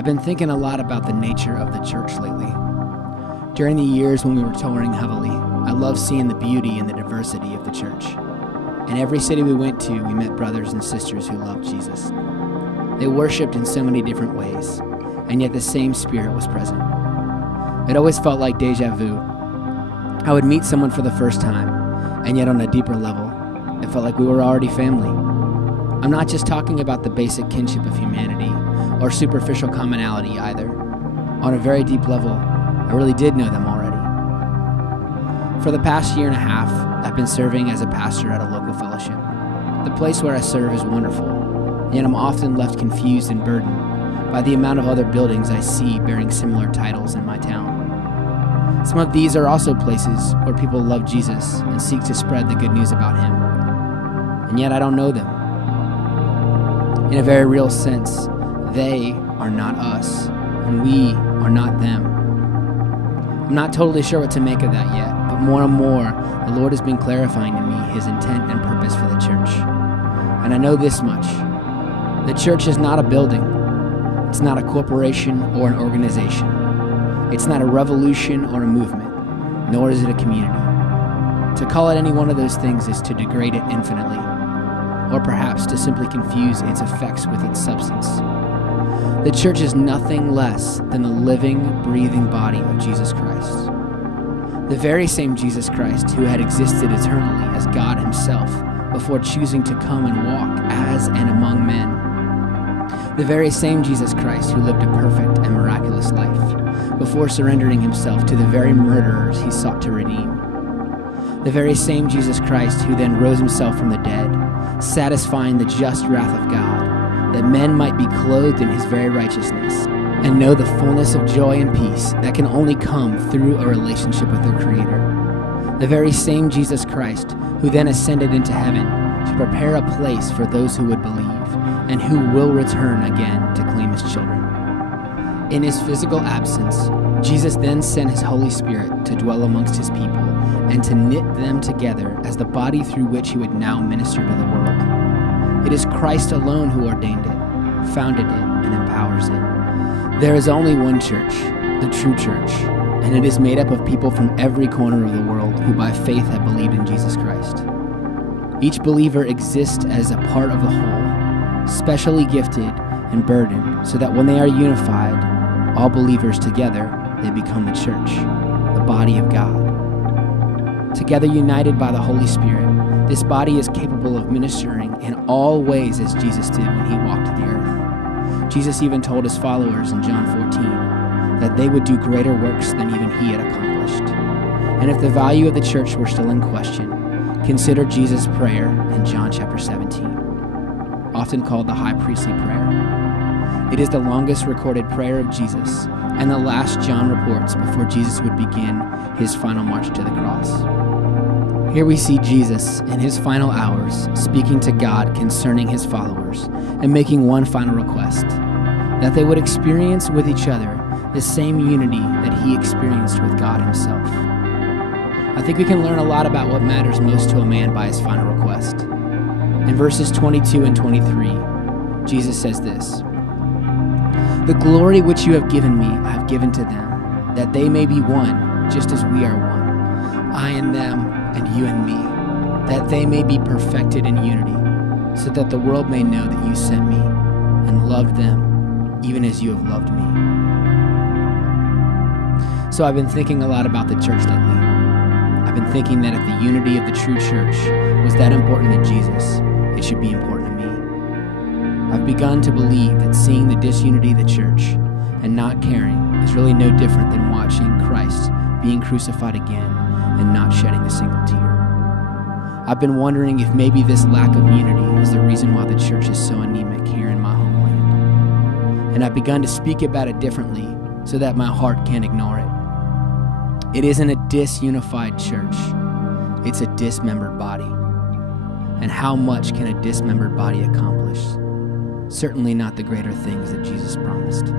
I've been thinking a lot about the nature of the church lately. During the years when we were touring heavily, I loved seeing the beauty and the diversity of the church. In every city we went to, we met brothers and sisters who loved Jesus. They worshiped in so many different ways, and yet the same Spirit was present. It always felt like deja vu. I would meet someone for the first time, and yet on a deeper level, it felt like we were already family. I'm not just talking about the basic kinship of humanity or superficial commonality either. On a very deep level, I really did know them already. For the past year and a half, I've been serving as a pastor at a local fellowship. The place where I serve is wonderful, yet I'm often left confused and burdened by the amount of other buildings I see bearing similar titles in my town. Some of these are also places where people love Jesus and seek to spread the good news about him, and yet I don't know them. In a very real sense, they are not us, and we are not them. I'm not totally sure what to make of that yet, but more and more, the Lord has been clarifying to me his intent and purpose for the church. And I know this much: the church is not a building. It's not a corporation or an organization. It's not a revolution or a movement, nor is it a community. To call it any one of those things is to degrade it infinitely, or perhaps to simply confuse its effects with its substance. The church is nothing less than the living, breathing body of Jesus Christ. The very same Jesus Christ who had existed eternally as God himself before choosing to come and walk as and among men. The very same Jesus Christ who lived a perfect and miraculous life before surrendering himself to the very murderers he sought to redeem. The very same Jesus Christ who then rose himself from the dead, satisfying the just wrath of God, that men might be clothed in his very righteousness and know the fullness of joy and peace that can only come through a relationship with their Creator. The very same Jesus Christ who then ascended into heaven to prepare a place for those who would believe and who will return again to claim his children. In his physical absence, Jesus then sent his Holy Spirit to dwell amongst his people and to knit them together as the body through which he would now minister to the world. It is Christ alone who ordained it, founded it, and empowers it. There is only one church, the true church, and it is made up of people from every corner of the world who by faith have believed in Jesus Christ. Each believer exists as a part of the whole, specially gifted and burdened, so that when they are unified, all believers together, they become the church, the body of God. Together united by the Holy Spirit, this body is capable of ministering in all ways as Jesus did when he walked the earth. Jesus even told his followers in John 14 that they would do greater works than even he had accomplished. And if the value of the church were still in question, consider Jesus' prayer in John chapter 17, often called the high priestly prayer. It is the longest recorded prayer of Jesus and the last John reports before Jesus would begin his final march to the cross. Here we see Jesus in his final hours speaking to God concerning his followers and making one final request: that they would experience with each other the same unity that he experienced with God himself. I think we can learn a lot about what matters most to a man by his final request. In verses 22 and 23, Jesus says this: "The glory which you have given me, I have given to them, that they may be one, just as we are one, I and them, and you and me, that they may be perfected in unity, so that the world may know that you sent me and loved them, even as you have loved me." So I've been thinking a lot about the church lately. I've been thinking that if the unity of the true church was that important to Jesus, it should be important to me. I've begun to believe that seeing the disunity of the church and not caring is really no different than watching Christ being crucified again and not shedding a single tear. I've been wondering if maybe this lack of unity is the reason why the church is so anemic here in my homeland. And I've begun to speak about it differently so that my heart can't ignore it. It isn't a disunified church, it's a dismembered body. And how much can a dismembered body accomplish? Certainly not the greater things that Jesus promised.